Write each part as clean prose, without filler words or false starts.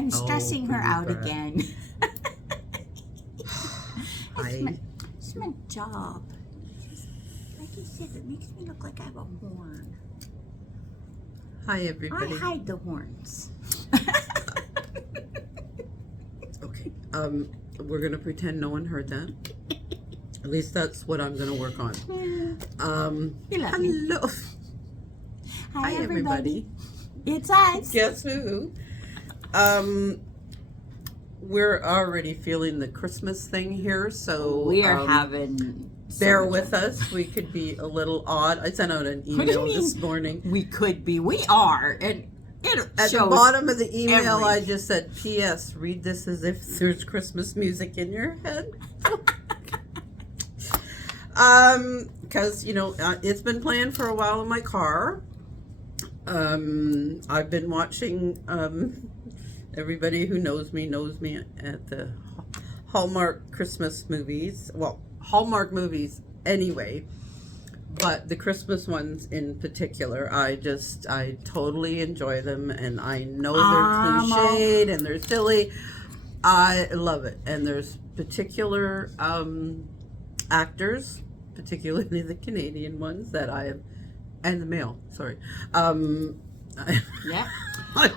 I'm stressing her out again. It's my job. Like I said, it makes me look like I have a horn. Hi, everybody. I hide the horns. Okay. We're gonna pretend no one heard that. At least that's what I'm gonna work on. Hello. Hi, everybody. It's us. Guess who? We're already feeling the Christmas thing here, so We are having. Bear with us. We could be a little odd. I sent out an email this morning. We could be. We are. And at the bottom of the email, I just said, P.S. Read this as if there's Christmas music in your head. Because, it's been playing for a while in my car. I've been watching, everybody who knows me at the Hallmark Christmas movies. Well, Hallmark movies anyway, but the Christmas ones in particular, I totally enjoy them, and I know they're cliched and they're silly. I love it. And there's particular actors, particularly the Canadian ones that and the male, sorry. Yeah.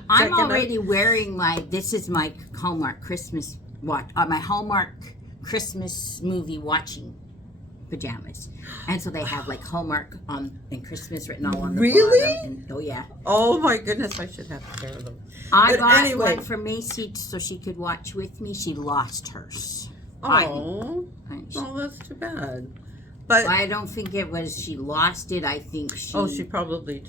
I'm already wearing this is my Hallmark Christmas my Hallmark Christmas movie watching pajamas. And so they have Hallmark and Christmas written all on the bottom. Oh yeah. Oh my goodness, I should have a pair of them. I got one for Macy so she could watch with me. She lost hers. Oh, that's too bad. But I don't think it was she lost it. I think she probably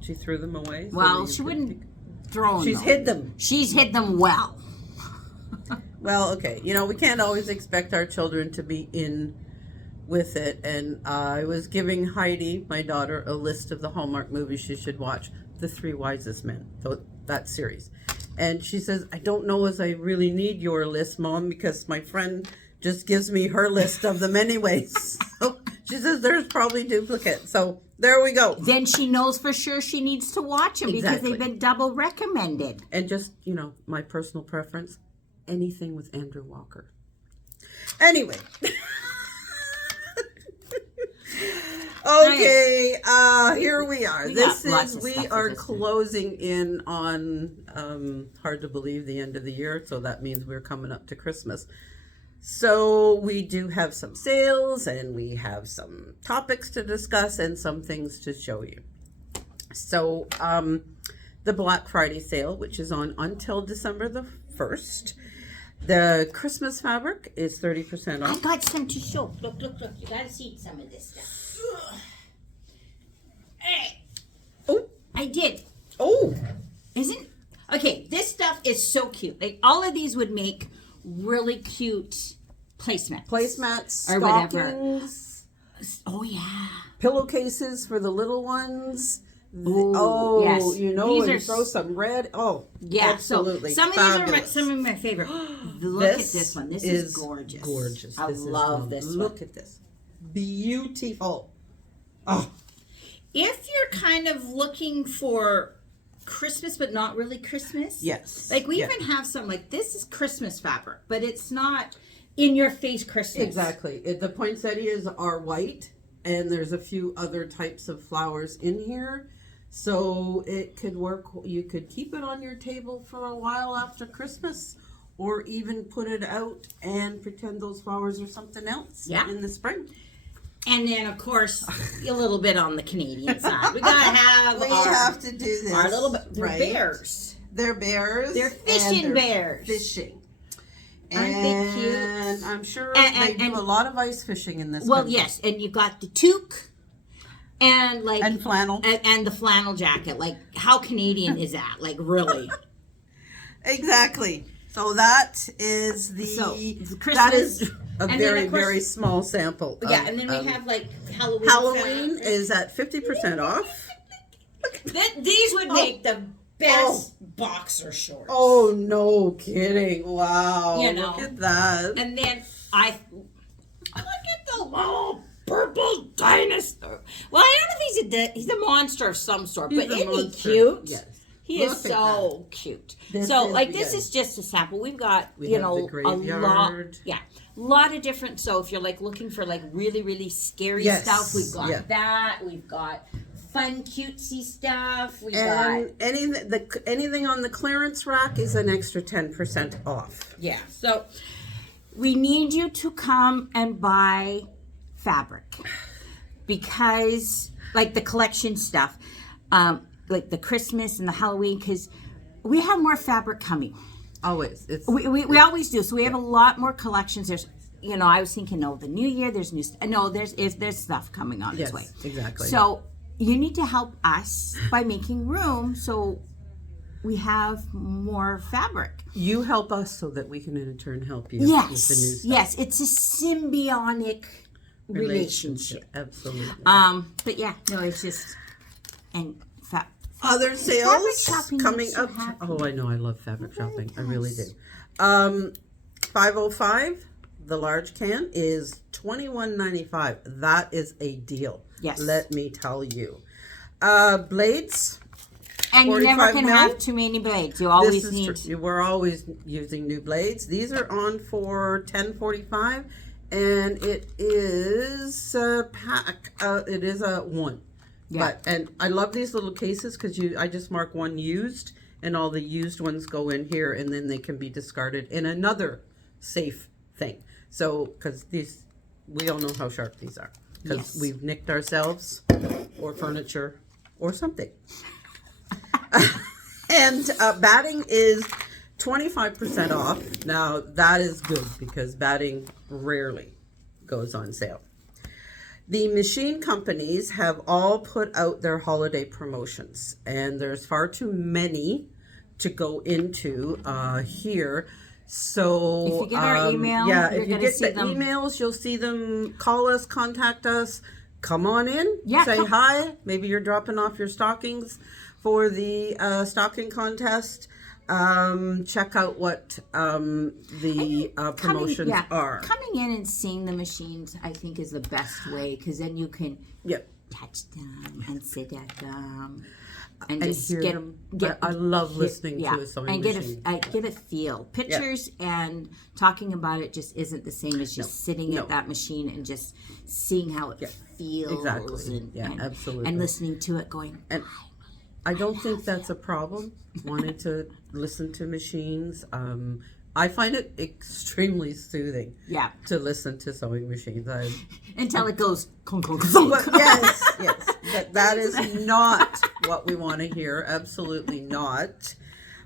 she threw them away. Well, she wouldn't throw them. She's hid them. She's hid them well. Well, okay. We can't always expect our children to be in with it. And I was giving Heidi, my daughter, a list of the Hallmark movies she should watch. The Three Wisest Men, that series. And she says, I don't know as I really need your list, Mom, because my friend just gives me her list of them anyways. So she says there's probably duplicates. So there we go. Then she knows for sure she needs to watch them because they've been double recommended. And just, my personal preference, anything with Andrew Walker. Anyway. Okay, here we are. We are closing in on, hard to believe, the end of the year. So that means we're coming up to Christmas. So we do have some sales and we have some topics to discuss and some things to show you. So the Black Friday sale, which is on until December the 1st. The Christmas fabric is 30% off. I got some to show. Look. You got to see some of this stuff. Hey. Oh. I did. Oh. Okay, this stuff is so cute. All of these would make really cute placemats. Placemats, or stockings. Whatever. Oh, yeah. Pillowcases for the little ones. Oh, yes. These and throw some red. Oh, yeah. Absolutely. So some of these are some of my favorite. Look at this one. This is gorgeous. Gorgeous. I love this one. Look at this. Beautiful. Oh. If you're kind of looking for Christmas, but not really Christmas. Yes. We even have some, this is Christmas fabric, but it's not in your face Christmas. Exactly. The poinsettias are white, and there's a few other types of flowers in here. So it could work. You could keep it on your table for a while after Christmas, or even put it out and pretend those flowers are something else in the spring. And then, of course, a little bit on the Canadian side. We have to do this. Our little bears. They're bears. They're fishing bears. Fishing. Aren't they cute? And I'm sure they do a lot of ice fishing in this country. Yes. And you've got the toque and and flannel. And the flannel jacket. How Canadian is that? Really? Exactly. So that is the Christmas. That is a very, very small sample. Yeah, and then we have Halloween. Halloween is at 50% off. These would make the best boxer shorts. Oh, no kidding. Wow. Look at that. And then look at the little purple dinosaur. Well, I don't know if he's a monster of some sort, but isn't he cute? Yes. He is so cute. This is just a sample. We've got, the graveyard. A lot of different. So if you're like looking for like really, really scary stuff, we've got that. We've got fun, cutesy stuff. Anything on the clearance rack is an extra 10% off. Yeah. So we need you to come and buy fabric because, like the collection stuff, like the Christmas and the Halloween, because we have more fabric coming. Always. We always do. So we have a lot more collections. There's, I was thinking, the new year, there's there's stuff coming on its way. Exactly. So you need to help us by making room so we have more fabric. You help us so that we can in turn help you with the new stuff. Yes, it's a symbiotic relationship. Absolutely. But it's just other sales coming up. Oh, I know. I love fabric shopping. I really do. 505, the large can is $21.95. That is a deal. Yes. Let me tell you. Blades. And you never can have too many blades. You always need. We're always using new blades. These are on for $10.45, and it is a pack. It is a one. Yeah. And I love these little cases because I just mark one used, and all the used ones go in here, and then they can be discarded in another safe thing. So, because we all know how sharp these are, because we've nicked ourselves, or furniture, or something. And batting is 25% off. Now, that is good because batting rarely goes on sale. The machine companies have all put out their holiday promotions, and there's far too many to go into here. So if you get our email, if you get the emails, you'll see them. Call us, contact us, come on in, say hi. Maybe you're dropping off your stockings for the stocking contest. Check out what the promotions are. Coming in and seeing the machines, I think, is the best way, because then you can touch them and sit at them and just hear them. I love listening to a sewing machine. And get a feel. Pictures and talking about it just isn't the same as just sitting at that machine and just seeing how it feels. Exactly. And absolutely. And listening to it going. And I don't think that's a problem, wanting to listen to machines. I find it extremely soothing to listen to sewing machines. Until it goes clunk, clunk, clunk. Yes. But that is not what we want to hear. Absolutely not.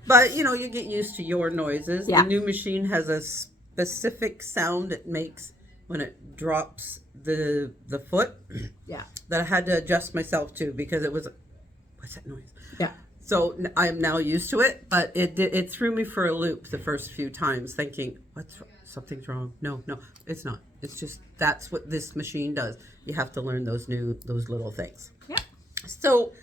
But, you get used to your noises. Yeah. The new machine has a specific sound it makes when it drops the foot. Yeah. That I had to adjust myself to because it was... What's that noise? Yeah. So I'm now used to it, but it threw me for a loop the first few times, thinking, something's wrong. No, it's not. It's just that's what this machine does. You have to learn those little things. Yeah. So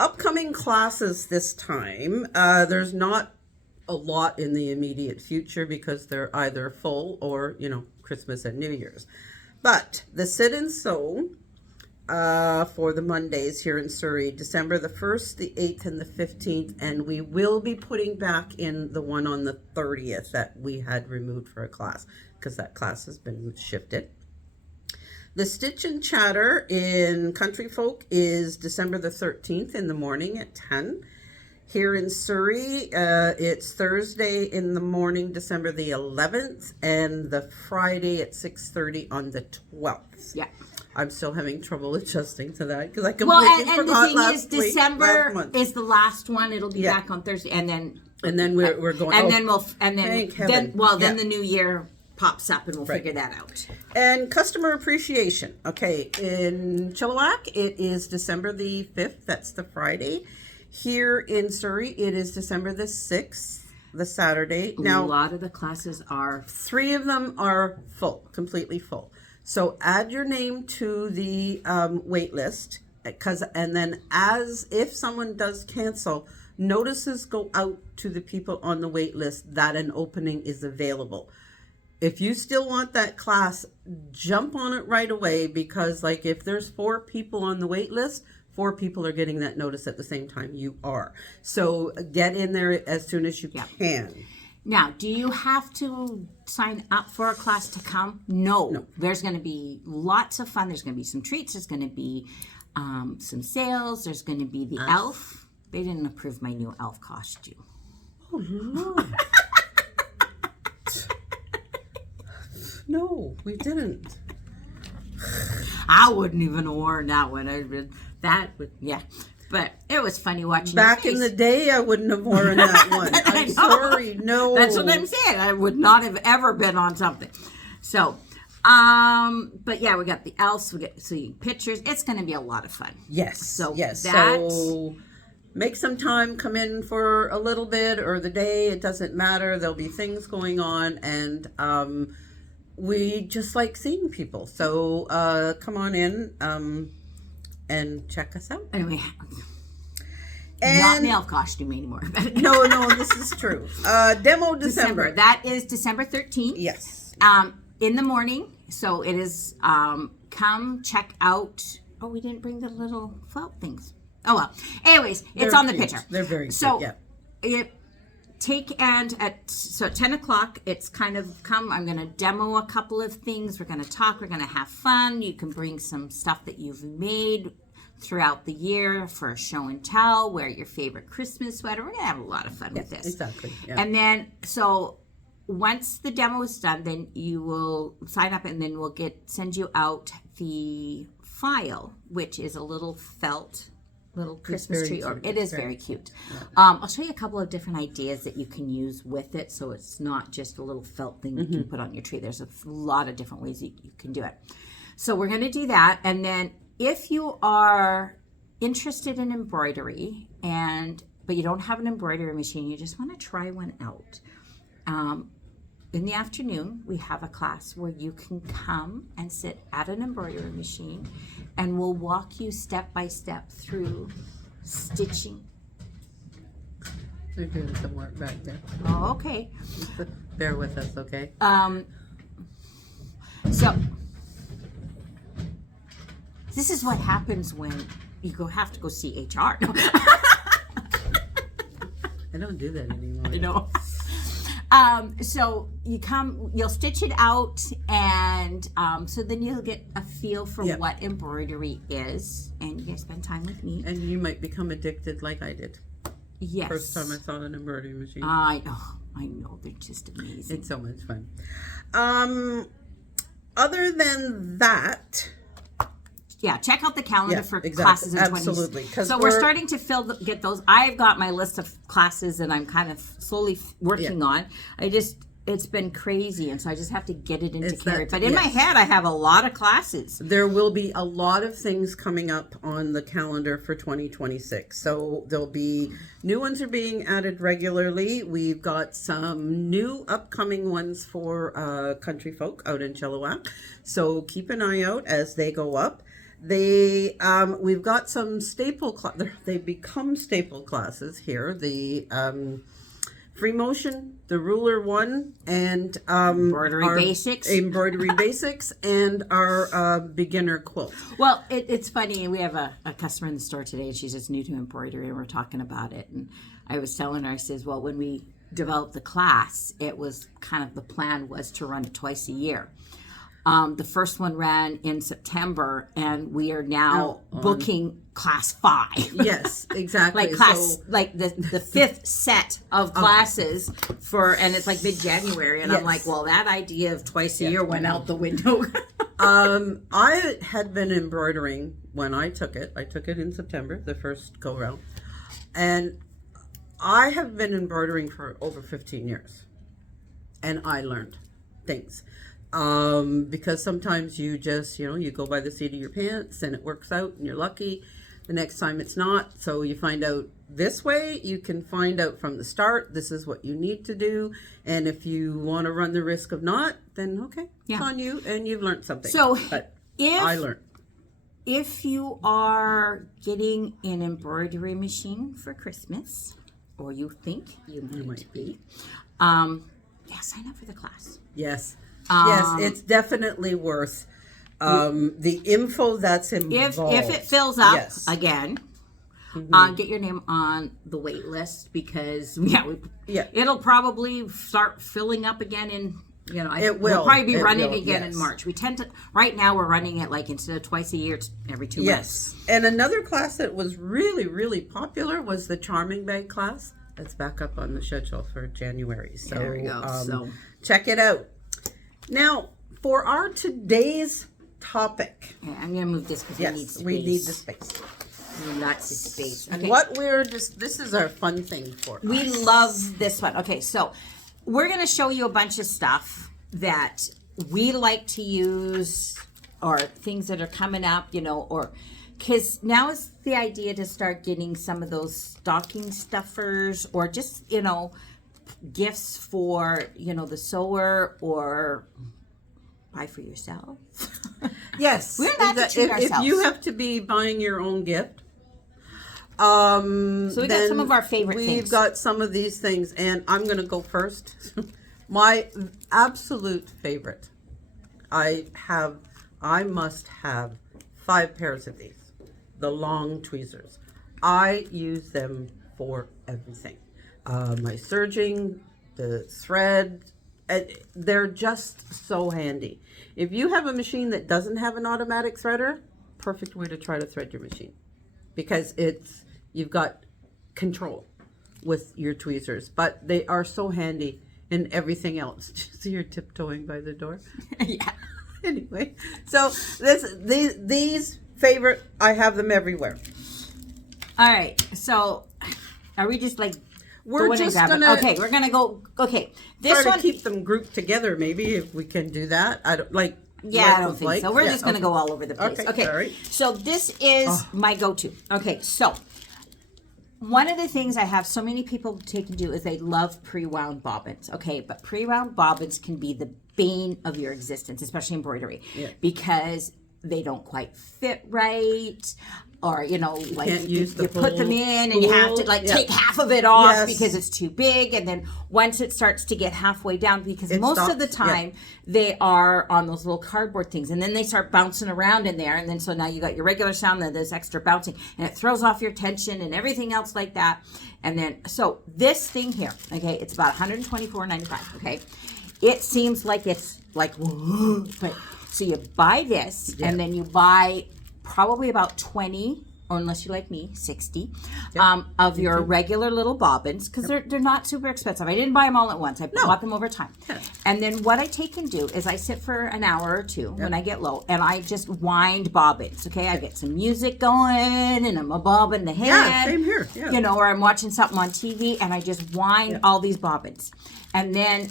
upcoming classes this time, there's not a lot in the immediate future because they're either full or Christmas and New Year's. But the Sit and Sew for the Mondays here in Surrey, December the 1st, the 8th, and the 15th, and we will be putting back in the one on the 30th that we had removed for a class because that class has been shifted. The Stitch and Chatter in Country Folk is December the 13th in the morning at 10. Here in Surrey, it's Thursday in the morning, December the 11th, and the Friday at 6:30 on the 12th. Yeah. I'm still having trouble adjusting to that because I completely forgot last week. December is the last one. It'll be back on Thursday, and then we're going. Then the new year pops up, and we'll figure that out. And customer appreciation. Okay, in Chilliwack, it is December the 5th. That's the Friday. Here in Surrey, it is December the 6th, the Saturday. Now, a lot of the classes are 3 of them are full, completely full. So add your name to the wait list, and then if someone does cancel, notices go out to the people on the wait list that an opening is available. If you still want that class, jump on it right away because if there's 4 people on the wait list, 4 people are getting that notice at the same time, you are. So get in there as soon as you can. Now, do you have to sign up for a class to come? No. There's going to be lots of fun. There's going to be some treats. There's going to be some sales. There's going to be the elf. They didn't approve my new elf costume. Oh, no. No, we didn't. I wouldn't even have worn that one. But it was funny watching. Back in the day, I wouldn't have worn that one. I'm sorry, no. That's what I'm saying. I would not have ever been on something. So, but yeah, we got the elves. We get pictures. It's going to be a lot of fun. Yes. So make some time. Come in for a little bit or the day. It doesn't matter. There'll be things going on, and we just like seeing people. So come on in. And check us out. Anyway, not male costume anymore. no, this is true. Demo December. That is December 13th. Yes. In the morning. So it is, come check out. Oh, we didn't bring the little float things. Oh, well. Anyways, it's on the picture. They're very so cute, at 10 o'clock, it's kind of I'm going to demo a couple of things. We're going to talk. We're going to have fun. You can bring some stuff that you've made throughout the year for a show and tell. Wear your favorite Christmas sweater. We're going to have a lot of fun with this. Exactly. Yeah. And then, so once the demo is done, then you will sign up and then we'll send you out the file, which is a little felt little Christmas tree. It is very cute. Yeah. I'll show you a couple of different ideas that you can use with it, so it's not just a little felt thing you can put on your tree. There's a lot of different ways you can do it. So we're going to do that, and then if you are interested in embroidery but you don't have an embroidery machine, you just want to try one out. In the afternoon, we have a class where you can come and sit at an embroidery machine, and we'll walk you step by step through stitching. They're doing some work back there. Oh, okay. Bear with us, okay? So this is what happens when you have to go see HR. No. I don't do that anymore. I know. So you'll stitch it out, and so then you'll get a feel for what embroidery is, and you can spend time with me. And you might become addicted like I did. Yes. First time I saw an embroidery machine. I know, they're just amazing. It's so much fun. Other than that, yeah, check out the calendar for classes in 2020. Absolutely. So we're starting to get those. I've got my list of classes and I'm kind of slowly working on. It's been crazy, and so I just have to get it into Carrie. But in my head, I have a lot of classes. There will be a lot of things coming up on the calendar for 2026. So there'll be new ones are being added regularly. We've got some new upcoming ones for country folk out in Chilliwack. So keep an eye out as they go up. We've got some they become staple classes here. The free motion, the ruler one, and embroidery basics, and our beginner quilt. Well, it's funny. We have a customer in the store today, and she's just new to embroidery, and we're talking about it. And I was telling her, I says, well, when we developed the class, it was kind of the plan was to run it twice a year. The first one ran in September, and we are now booking class 5. Yes, exactly. The fifth set of classes and it's like mid-January, and I'm like, well, that idea of twice a year went out the window. I had been embroidering when I took it. I took it in September, the first go round, and I have been embroidering for over 15 years, and I learned things. Because sometimes you just, you go by the seat of your pants and it works out and you're lucky. The next time it's not. So you find out this way. You can find out from the start, this is what you need to do. And if you want to run the risk of not, then okay, it's on you and you've learned something. So I learned. If you are getting an embroidery machine for Christmas, or you think you might be, sign up for the class. Yes. Yes, it's definitely worth The info that's involved. If it fills up yes. again, get your name on the wait list because it'll probably start filling up again in. It will. We'll probably be running again in March. We tend to, right now we're running it like instead of twice a year, it's every 2 months. Yes. And another class that was really, really popular was the Charming Bag class. That's back up on the schedule for January. So, there we go. Check it out. Now, for our today's topic. Yeah, I'm going to move this because we need the space. Lots of space. Okay. This is our fun thing for us. We love this one. Okay, so we're going to show you a bunch of stuff that we like to use or things that are coming up, or because now is the idea to start getting some of those stocking stuffers or just, gifts for, the sewer or buy for yourself. Yes. We're not to treat ourselves. If you have to be buying your own gift. So we got some of our favorite things. We've got some of these things, and I'm going to go first. My absolute favorite. I must have 5 pairs of these. The long tweezers. I use them for everything. My serging, the thread, they're just so handy. If you have a machine that doesn't have an automatic threader, perfect way to try to thread your machine. Because you've got control with your tweezers, but they are so handy in everything else. See, you're tiptoeing by the door. Yeah. Anyway, so these favorite, I have them everywhere. All right. So, are we just like? We're just gonna. Okay, we're gonna go. Okay, this try to keep them grouped together. Maybe if we can do that. I don't like. Yeah, I don't think so. We're just going to go all over the place. Okay. All right. So this is my go-to. Okay. So one of the things I have so many people take and do is they love pre-wound bobbins. Okay. But pre-wound bobbins can be the bane of your existence, especially embroidery, because they don't quite fit right. Or, you put them in and you have to take half of it off because it's too big. And then once it starts to get halfway down, because most of the time they are on those little cardboard things. And then they start bouncing around in there. And then so now you got your regular sound, then there's extra bouncing. And it throws off your tension and everything else like that. And then, so this thing here, okay, it's about $124.95, okay? It seems like it's like, but so you buy this and then you buy probably about 20, or unless you like me, 60 of your regular little bobbins, because they're not super expensive. I didn't buy them all at once. I bought them over time. And then what I take and do is I sit for an hour or two when I get low, and I just wind bobbins, okay? I get some music going, and I'm a bobbin the head. Yeah, same here. Yeah. Or I'm watching something on TV, and I just wind all these bobbins. And then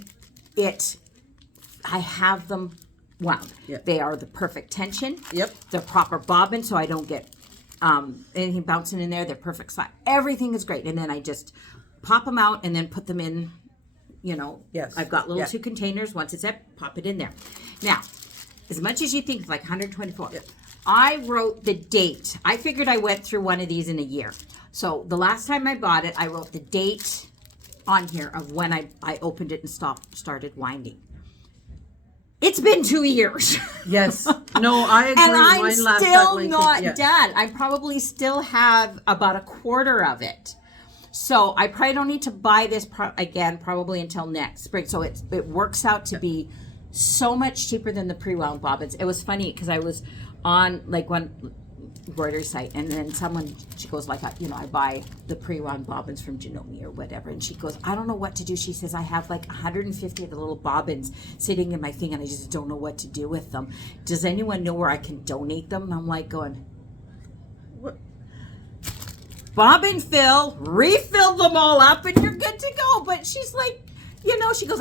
I have them wound. They are the perfect tension. They're proper bobbin, so I don't get anything bouncing in there. They're perfect size. Everything is great. And then I just pop them out and then put them in, I've got little 2 containers. Once it's up, pop it in there. Now, as much as you think, like 124, I wrote the date. I figured I went through one of these in a year. So the last time I bought it, I wrote the date on here of when I opened it and started winding. It's been 2 years. Yes. No, I agree. And I'm still not done. I probably still have about a quarter of it. So I probably don't need to buy this again probably until next spring. So it works out to be so much cheaper than the pre-wound bobbins. It was funny because I was on like one embroidery site, and then she goes like, I buy the pre-wound bobbins from Janome or whatever, and she goes, I don't know what to do. She says, I have like 150 of the little bobbins sitting in my thing, and I just don't know what to do with them. Does anyone know where I can donate them? I'm like going, what? Bobbin fill, refill them all up, and you're good to go. But she's like, she goes,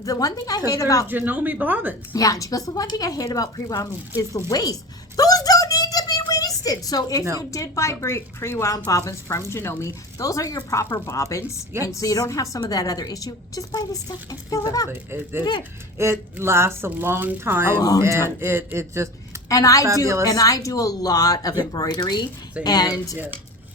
the one thing I hate about Janome bobbins. Yeah, and she goes, the one thing I hate about pre-wound is the waste. Those don't need to be wasted. So if you did buy pre-wound bobbins from Janome, those are your proper bobbins. Yes. And so you don't have some of that other issue. Just buy this stuff and fill it up. It lasts a long time. It just I do a lot of embroidery.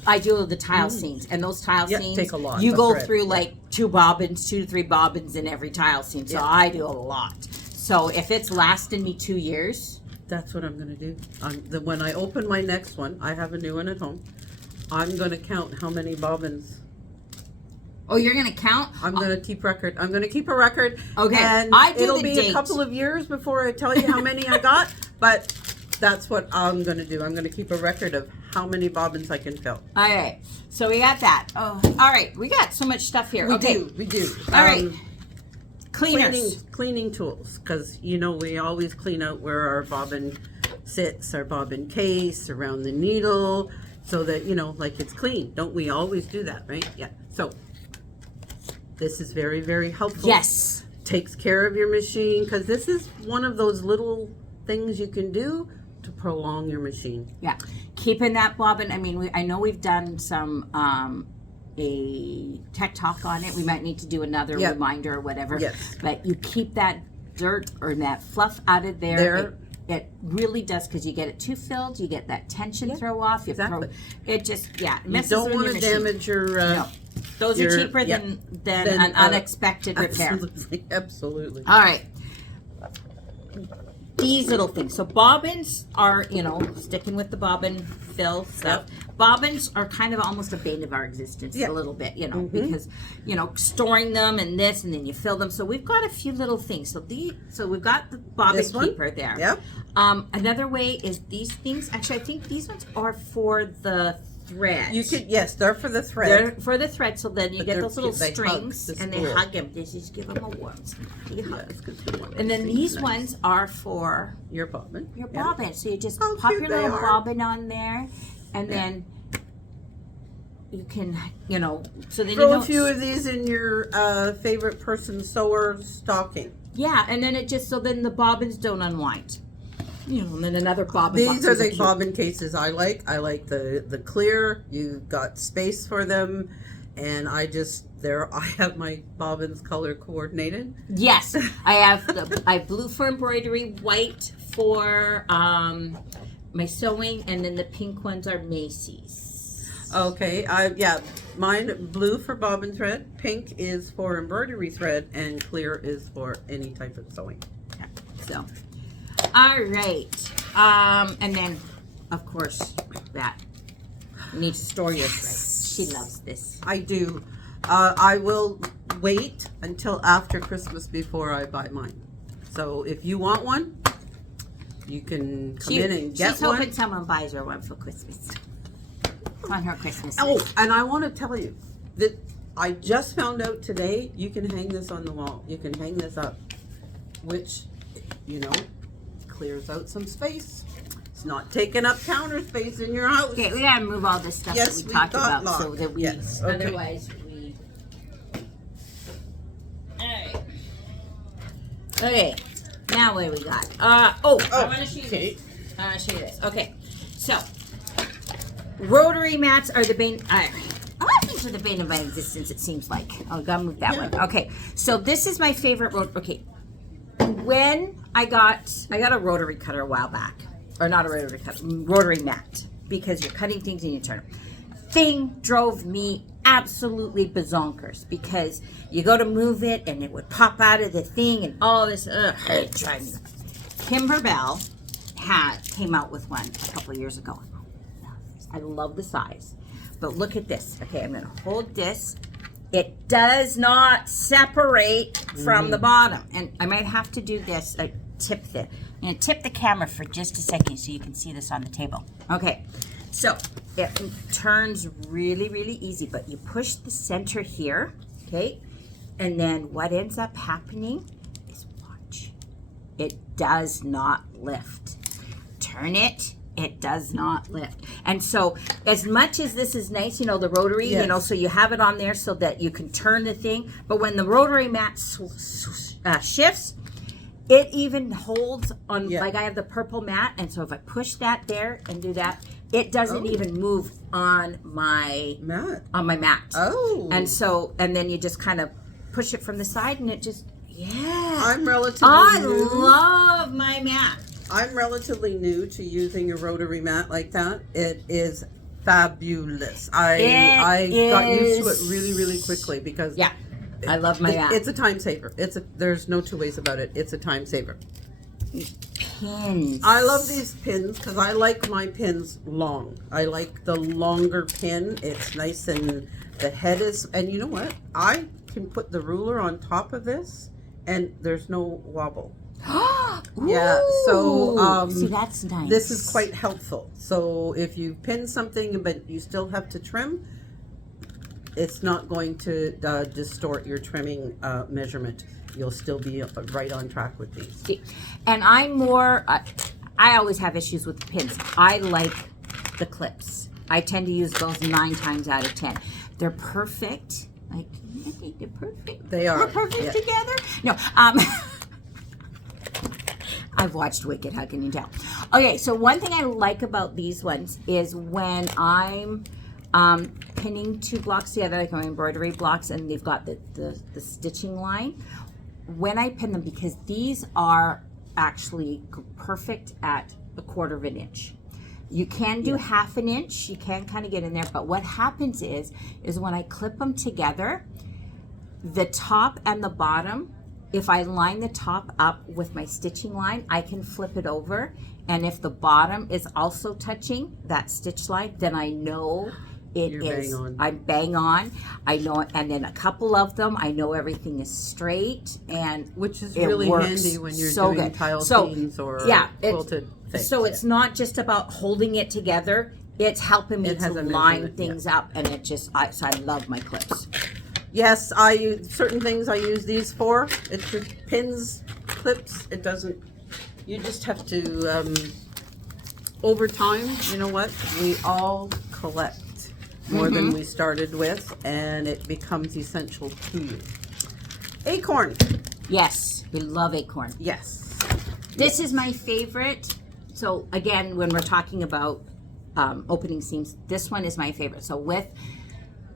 I do the tile seams, and those tile seams take a lot. You go through like 2 to 3 bobbins in every tile seam. So I do a lot. So if it's lasting me 2 years, That's what I'm going to do. When I open my next one, I have a new one at home. I'm going to count how many bobbins. Oh, you're going to count? I'm going to keep record. I'm going to keep a record. Okay. And it'll be a couple of years before I tell you how many I got, but that's what I'm going to do. I'm going to keep a record of how many bobbins I can fill. All right. So we got that. Oh, all right. We got so much stuff here. We do. All right. Cleaners. Cleaning tools, because we always clean out where our bobbin sits, our bobbin case, around the needle, so that like it's clean. Don't we always do that, right? Yeah. So this is very, very helpful. Yes. Takes care of your machine, because this is one of those little things you can do to prolong your machine. Yeah. Keeping that bobbin. I mean, I know we've done some a tech talk on it. We might need to do another reminder or whatever. Yes. But you keep that dirt or that fluff out of there. It really does, because you get it too filled. You get that tension throw off. Exactly. It just it You messes don't with want your to machine. damage your. No. Those are cheaper than an unexpected repair. Absolutely. All right. These little things. So bobbins are, sticking with the bobbin fill stuff. Yep. Bobbins are kind of almost a bane of our existence a little bit, because, storing them and this, and then you fill them. So we've got a few little things. So we've got the bobbin keeper there. Yep. Another way is these things. Actually, I think these ones are for the thread. They're for the thread. They're for the thread, so then you get those little strings, and they hug them. They just give them a warm hug. And then these ones are for your bobbin. Your bobbin. So you just pop your little bobbin on there, and then you can, so then throw a few of these in your favorite person's sewer stocking. Yeah, and then then the bobbins don't unwind. And then another bobbin. These are the bobbin cases I like. I like the clear. You've got space for them, and I have my bobbins color coordinated. Yes, I have blue for embroidery, white for my sewing, and then the pink ones are Macy's. Okay, mine blue for bobbin thread, pink is for embroidery thread, and clear is for any type of sewing. Okay, so. All right. And then, of course, that. You need to store yours right. She loves this. I do. I will wait until after Christmas before I buy mine. So if you want one, you can come in and get one. She's hoping someone buys her one for Christmas. On her Christmas list. Oh, and I want to tell you that I just found out today you can hang this on the wall. You can hang this up, which, clears out some space. It's not taking up counter space in your house. Okay, we gotta move all this stuff that we talked about so that we otherwise we. Alright. Okay. Now what do we got? I wanna show you this. I wanna show you this. Okay. So rotary mats are the bane a lot of things are the bane of my existence, it seems like. Oh, gotta move that one. Okay. So this is my favorite when I got a rotary cutter a while back, or not a rotary cutter, rotary mat, because you're cutting things and you turn them. Thing drove me absolutely bazonkers, because you go to move it and it would pop out of the thing and all this. It drive me. Kimber Bell came out with one a couple of years ago. I love the size, but look at this. Okay, I'm gonna hold this. It does not separate from the bottom. And I might have to do this, tip this. I'm going to tip the camera for just a second so you can see this on the table. Okay, so it turns really, really easy, but you push the center here, okay? And then what ends up happening is, watch, it does not lift. Turn it. It does not lift. And so as much as this is nice, the rotary, so you have it on there so that you can turn the thing. But when the rotary mat shifts, it even holds on, like I have the purple mat. And so if I push that there and do that, it doesn't even move on my mat. Oh. And then you just kind of push it from the side and it just, I'm relatively new. Love my mat. I'm relatively new to using a rotary mat like that. It is fabulous. I got used to it really, really quickly because I love my mat. It's a time saver. There's no two ways about it. It's a time saver. pins. I love these pins because I like my pins long. I like the longer pin. It's nice and the head is, and you know what? I can put the ruler on top of this and there's no wobble. Yeah, so see, that's nice. This is quite helpful. So if you pin something but you still have to trim, it's not going to distort your trimming measurement. You'll still be right on track with these. See, and I'm more, I always have issues with the pins. I like the clips. I tend to use those 9 times out of 10. They're perfect. Like, I think they're perfect. They are. We're perfect together. No, I've watched Wicked, how can you tell? Okay, so one thing I like about these ones is when I'm pinning 2 blocks together, like my embroidery blocks, and they've got the stitching line. When I pin them, because these are actually perfect at 1/4 inch. You can do 1/2 inch, you can kind of get in there, but what happens is when I clip them together, the top and the bottom, if I line the top up with my stitching line, I can flip it over, and if the bottom is also touching that stitch line, then I know You're bang on. I'm bang on. I know, and then a couple of them, I know everything is straight, and which is it really works handy when you're so doing good. tile So, scenes or yeah, quilted things. So it's not just about holding it together. It's helping me It has to a line measurement, things up, and it just, so I love my clips. Yes, I use certain things I use these for. It's your pins, clips. It doesn't, you just have to, over time, you know what? We all collect more than we started with, and it becomes essential to you. Acorn. Yes, we love acorn. Yes. This is my favorite. So again, when we're talking about opening seams, this one is my favorite. So with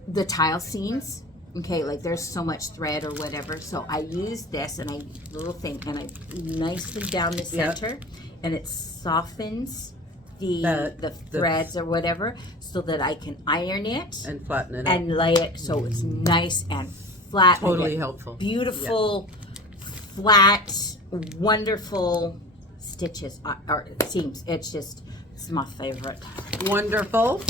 the tile seams, okay, like there's so much thread or whatever, so I use this and little thing, and I nicely down the center, and it softens the threads or whatever, so that I can iron it and flatten it and lay it so it's nice and flat. Totally helpful. Beautiful, flat, wonderful stitches or seams. It's my favorite. Wonderful.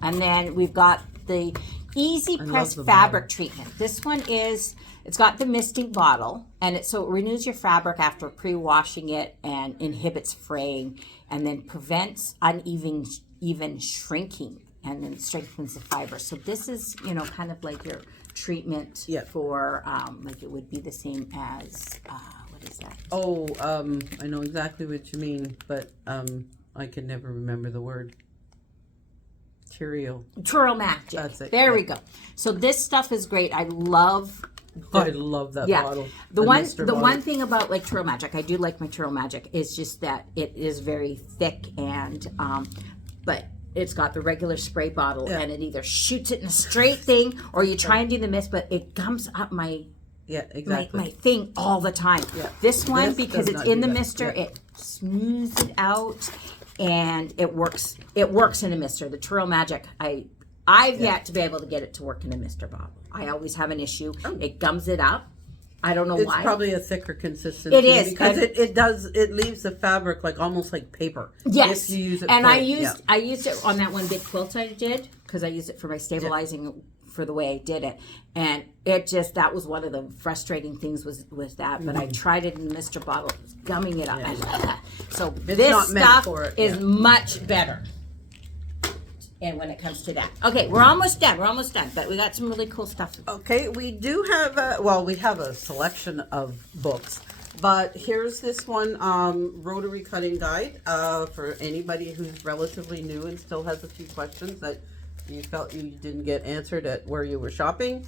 And then we've got the Easy Press fabric treatment. This one it's got the misting bottle, and it renews your fabric after pre-washing it and inhibits fraying, and then prevents uneven shrinking, and then strengthens the fiber. So this is, kind of like your treatment for, like it would be the same as, what is that? Oh, I know exactly what you mean, but I can never remember the word. Twirl Magic. That's it. There we go. So this stuff is great. I love that bottle. The one thing about like Twirl Magic, I do like my Twirl Magic, is just that it is very thick, and but it's got the regular spray bottle, and it either shoots it in a straight thing, or you try and do the mist, but it gums up my thing all the time. Yeah. This one, because it's in the mister, it smooths it out, and it works in a mister. The Twirl Magic, I've yet to be able to get it to work in a mister bottle. I always have an issue. It gums it up. I don't know why. It's probably a thicker consistency. It is, because it leaves the fabric like almost like paper. Yes. If you use it. And I used it on that one big quilt I did, because I used it for my stabilizing for the way I did it, and that was one of the frustrating things was that. But I tried it in the mister bottle, it was gumming it up. So this stuff is much better. And when it comes to that, okay, we're almost done. But we got some really cool stuff. Okay, we do have we have a selection of books, but here's this one, Rotary Cutting Guide, for anybody who's relatively new and still has a few questions that you felt you didn't get answered at where you were shopping.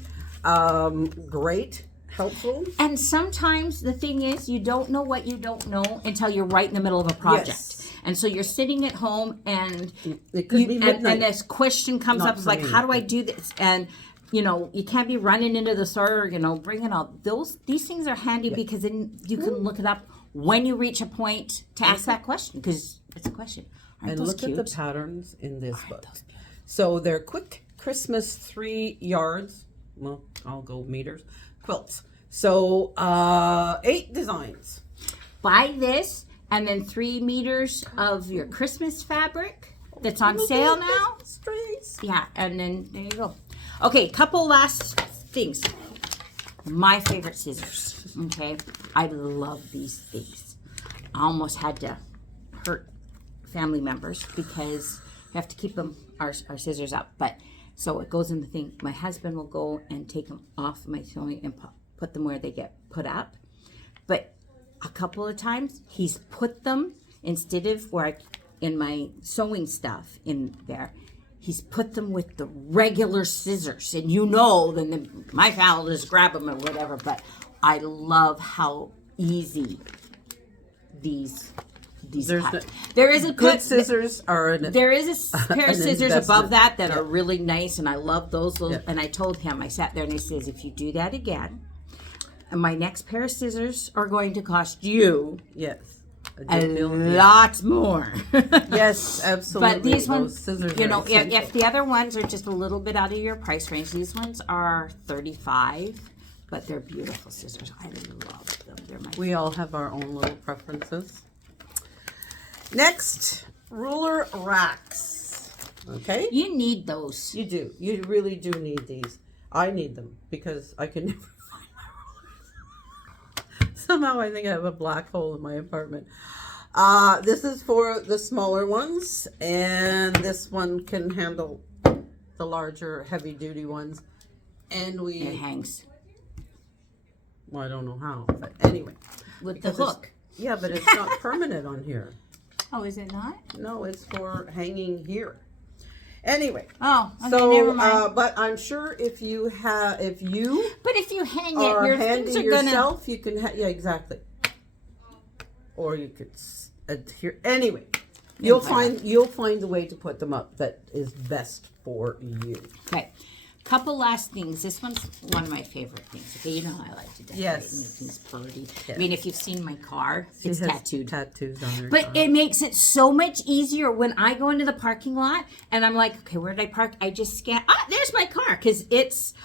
Great, helpful. And sometimes the thing is, you don't know what you don't know until you're right in the middle of a project. Yes. And so you're sitting at home, and it could be midnight. And this question comes up, it's like, how do I do this? And you can't be running into the store, bringing all these things are handy, because then you can look it up when you reach a point to ask that question, because it's a question. And look at the patterns in this book. So they're quick Christmas 3 yards. Well, I'll go meters. Quilts. So 8 designs. Buy this. and then 3 meters of your Christmas fabric that's on sale now. Strings. Yeah, and then there you go. Okay, couple last things. My favorite scissors. Okay, I love these things. I almost had to hurt family members because we have to keep them our scissors up. But so it goes in the thing. My husband will go and take them off my sewing and put them where they get put up. But a couple of times he's put them instead of where in my sewing stuff in there. He's put them with the regular scissors, and then my pal will just grab them or whatever. But I love how easy these cut. There is a good scissors are. There is a pair of scissors investment. above that are really nice, and I love those. And I told him, I sat there and I says, if you do that again, and my next pair of scissors are going to cost you a lot more. Yes, absolutely. But these ones, scissors if the other ones are just a little bit out of your price range, these ones are $35, but they're beautiful scissors. I love them. They're my We all have our own little preferences. Next, ruler racks. Okay? You need those. You do. You really do need these. I need them because I can never find my rulers. Somehow I think I have a black hole in my apartment. This is for the smaller ones, and this one can handle the larger, heavy-duty ones. And It hangs. Well, I don't know how, but anyway. With the hook. Yeah, but it's not permanent on here. Oh, is it not? No, it's for hanging here. Anyway. Oh, okay, so, never mind. but I'm sure if you But if you hang it, your things are yourself, gonna. you can. Yeah, exactly. Or you could adhere. Anyway, you'll find a way to put them up that is best for you. Okay. Couple last things. This one's one of my favorite things. Okay, you know I like to decorate and make things pretty. Yes. I mean, if you've seen my car, it's tattooed. Tattoos on her But car. it makes it so much easier when I go into the parking lot and I'm like, okay, where did I park? I just scan. There's my car because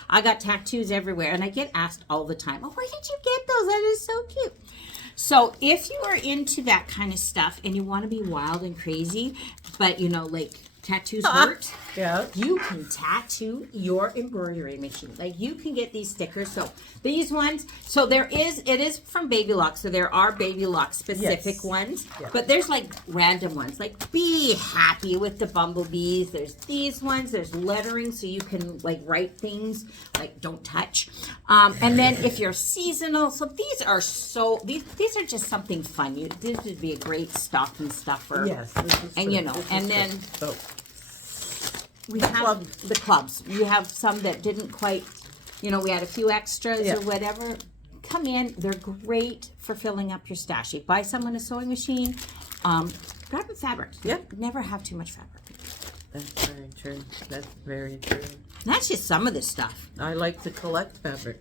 I got tattoos everywhere, and I get asked all the time, oh, where did you get those? That is so cute. So if you are into that kind of stuff and you want to be wild and crazy, but like tattoos hurt. Yeah. You can tattoo your embroidery machine. Like you can get these stickers. So these ones, it is from Baby Lock. So there are Baby Lock specific ones, but there's like random ones. Like be happy with the bumblebees. There's these ones. There's lettering so you can like write things like don't touch. And then if you're seasonal, so these are just something fun. This would be a great stocking stuffer. Yes. And then. We have the clubs. We have some that didn't quite, we had a few extras or whatever. Come in. They're great for filling up your stash. You buy someone a sewing machine, grab a fabric. Yep. Never have too much fabric. That's very true. That's very true. That's just some of the stuff. I like to collect fabric.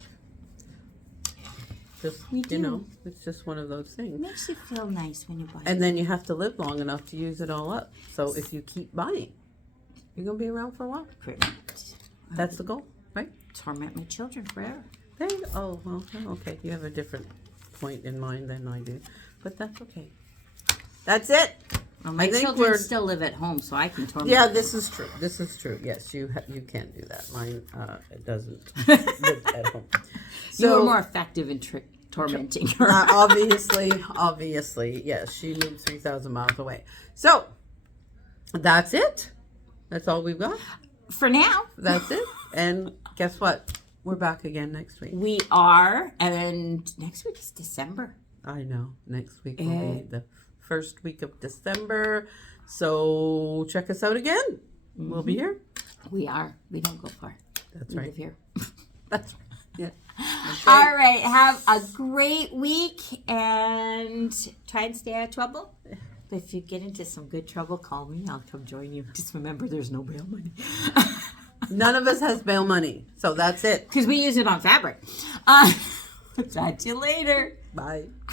We do. It's just one of those things. It makes you feel nice when you buy it. And then you have to live long enough to use it all up. So if you keep buying, you're going to be around for a while. Pretty much. That's the goal, right? Torment my children forever. There you go. Oh, well, okay. You have a different point in mind than I do. But that's okay. That's it. Well, my children still live at home, so I can torment them. this is true. This is true. Yes, you can do that. Mine it doesn't live at home. So, you were more effective in tormenting her. Obviously, yes. She moved 3,000 miles away. So, that's it. That's all we've got. For now. That's it. And guess what? We're back again next week. We are. And next week is December. I know. Next week will be the first week of December. So check us out again. Mm-hmm. We'll be here. We are. We don't go far. That's we right. live here. That's right. Yeah. Okay. All right. Have a great week and try and stay out of trouble. If you get into some good trouble, call me. I'll come join you. Just remember, there's no bail money. None of us has bail money. So that's it. Because we use it on fabric. Talk to you later. Bye.